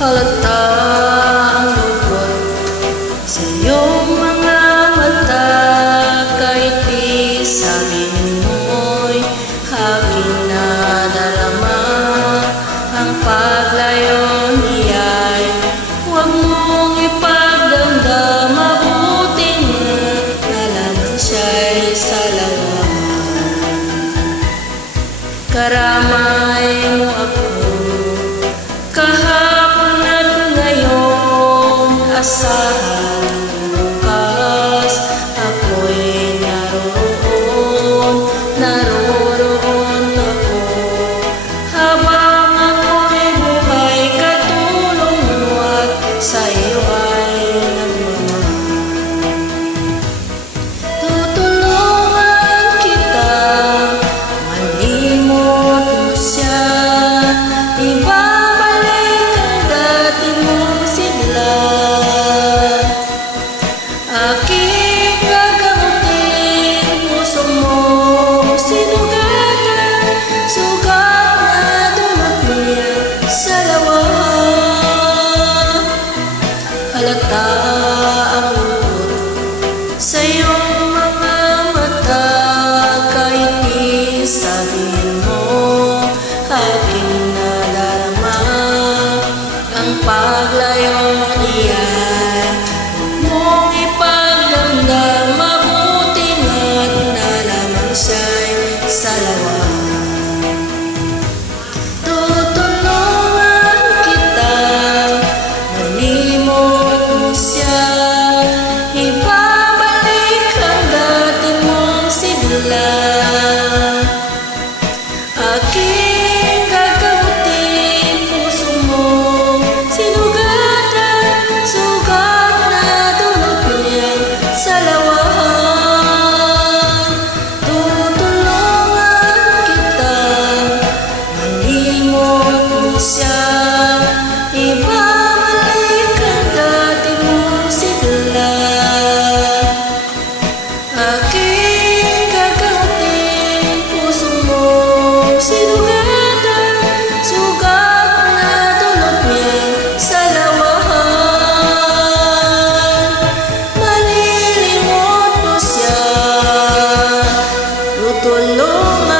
Halata ang lungkot sa iyong mga mata, kahit di sabihin mo'y aking nadarama. Ang paglayo niya'y huwag mong ipagdamdam, mabuting nalaman siya'y salawa. Karamay mo ako kahapon at ngayon, asahan bukas ako'y naroon ako. Habang ako'y buhay, katulong mo at sa iyo ay nagmamahal. Tutulungan kita, malimot mo siya, ibabalik ang dati mong sigla. Aking gagamutin puso mo, sinugatan, sugat na dulot niya sa lawa. Halata ang lungkot sa iyong mga mata, kahit di sabihin mo aking nadarama. Ang paglayo niyan mong ipagdamdam, mabuti nga't nalaman siya'y salawa. Tutulungan kita, malimot mo siya, ibabalik ang dati mong sigla. Aking gagamutin puso mo, sinugatan, sugat na dulot niyan sa lawa. Tutulungan kita, malimot mo siya, ibabalik ang dati mong sigla. Aking gagamutin puso mo, sinugatan, sugat na dulot niyan sa lawahan. Malilimot mo siya, tutulungan